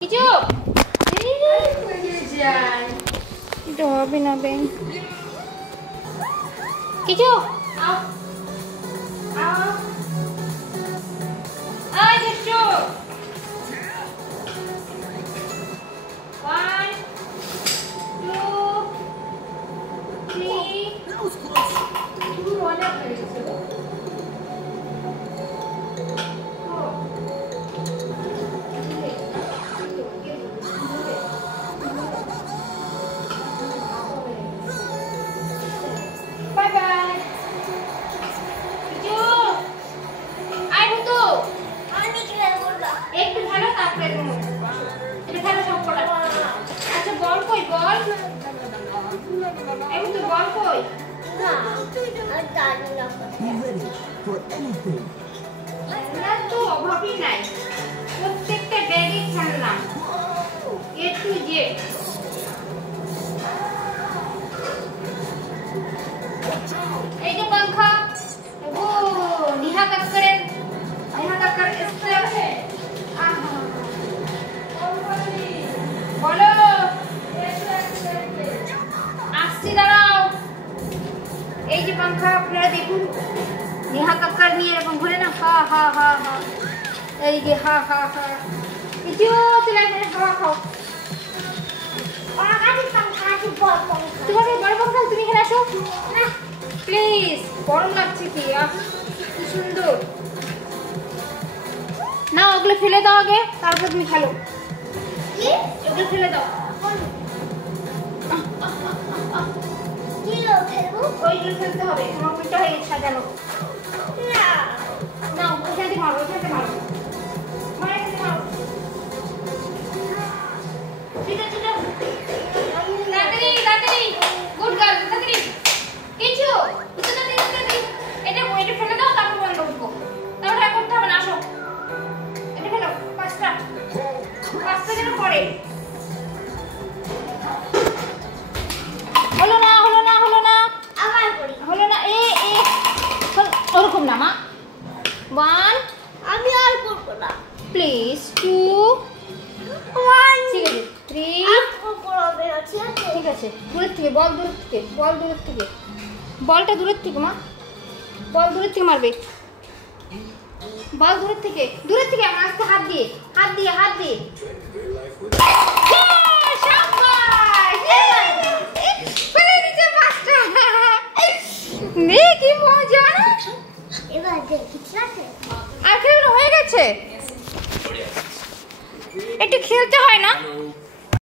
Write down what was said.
কিছু এটা হবে না ব্যাং কিছু অভাবই নাই প্রত্যেকটা ব্যাগে খেললাম এ টু জেড এই যে पंखा वो नेहा कक्कर स्टेप बोलो আসছি দাঁড়াও এই যে पंखा আপনারা দেখুন नेहा कक्कर নিয়ে এরকম ঘুরে না হা হা হা হা এই যে হা হা হা কিছু চলে আসে খাওয়া খাও তোমাকে বড় पंखा তুমি এখানে আসো না প্লিজ গরম লাগছে কি কি সুন্দর না ওগুলো ফেলে দাও আগে তারপর তুমি খেলো কি ওগুলো ফেলে দাও কি ফেলবো ওইগুলো ফেলতে হবে তোমার উল্টা হয়ে সাজানো না না ওইখানে মারো ওইখানে মারো Please, 2, 1, 3. ঠিক আছে দূরের থেকে বল দূরের থেকে বলটা দূরের থেকে মা বল দূরের থেকে মারবে বল দূরের থেকে আমার আস্তে হাত দিয়ে কি মজা আর খেলানো হয়ে গেছে একটু খেলতে হয় না